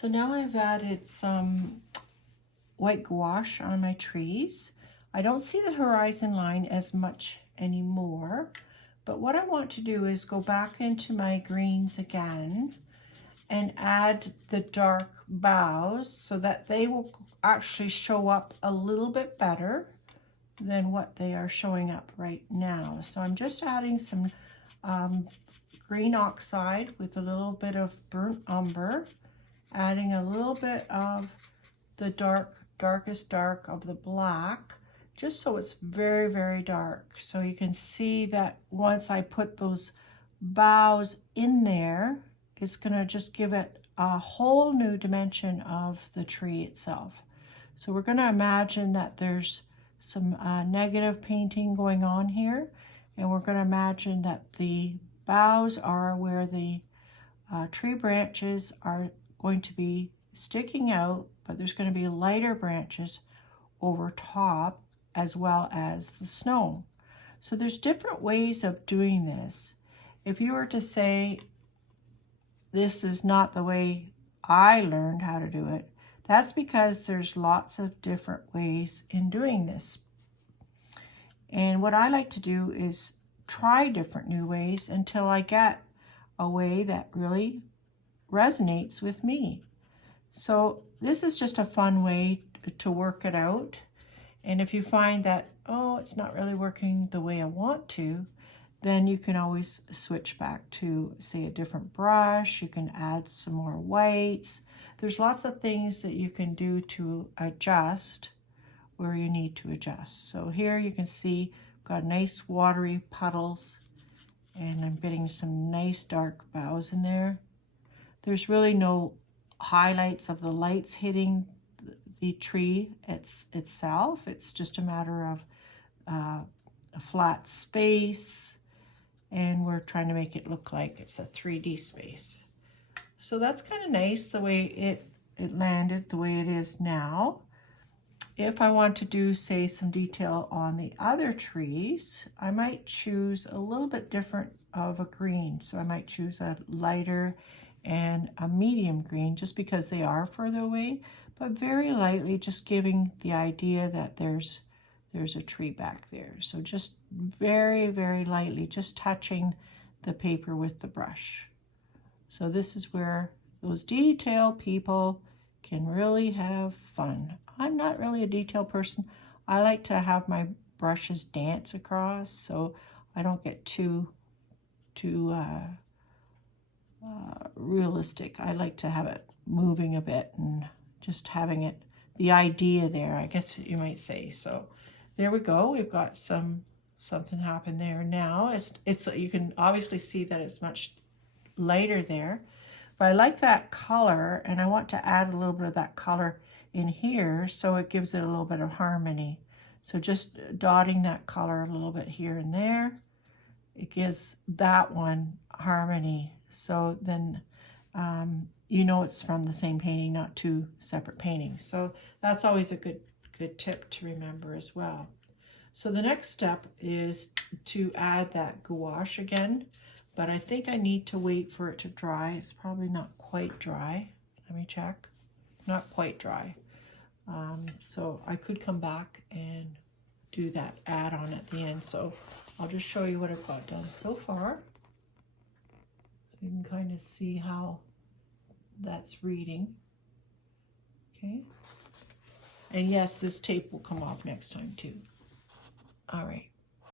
So now I've added some white gouache on my trees. I don't see the horizon line as much anymore, but what I want to do is go back into my greens again and add the dark boughs so that they will actually show up a little bit better than what they are showing up right now. So I'm just adding some green oxide with a little bit of burnt umber, adding a little bit of the darkest dark of the black, just so it's very, very dark. So you can see that once I put those boughs in there, it's gonna just give it a whole new dimension of the tree itself. So we're gonna imagine that there's some negative painting going on here, and we're gonna imagine that the boughs are where the tree branches are going to be sticking out, but there's going to be lighter branches over top as well as the snow. So there's different ways of doing this. If you were to say, this is not the way I learned how to do it, that's because there's lots of different ways in doing this. And what I like to do is try different new ways until I get a way that really resonates with me. So this is just a fun way to work it out. And if you find that, oh, it's not really working the way I want to, then you can always switch back to, say, a different brush. You can add some more whites. There's lots of things that you can do to adjust where you need to adjust. So here you can see I've got nice watery puddles, and I'm getting some nice dark boughs in there. There's really no highlights of the lights hitting the tree itself. It's just a matter of a flat space, and we're trying to make it look like it's a 3D space. So that's kind of nice the way it landed the way it is now. If I want to do, say, some detail on the other trees, I might choose a little bit different of a green. So I might choose a lighter and a medium green, just because they are further away, but very lightly, just giving the idea that there's a tree back there. So just very, very lightly, just touching the paper with the brush. So this is where those detail people can really have fun. I'm not really a detail person. I like to have my brushes dance across, so I don't get too realistic. I like to have it moving a bit and just having it, the idea there, I guess you might say. So there we go. We've got something happen there now. It's you can obviously see that it's much lighter there. But I like that color, and I want to add a little bit of that color in here so it gives it a little bit of harmony. So just dotting that color a little bit here and there, it gives that one harmony. So then you know it's from the same painting, not two separate paintings. So that's always a good tip to remember as well. So the next step is to add that gouache again, but I think I need to wait for it to dry. It's probably not quite dry. Let me check. Not quite dry. So I could come back and do that add-on at the end. So I'll just show you what I've got done so far. So you can kind of see how that's reading. Okay. And yes, this tape will come off next time too. All right.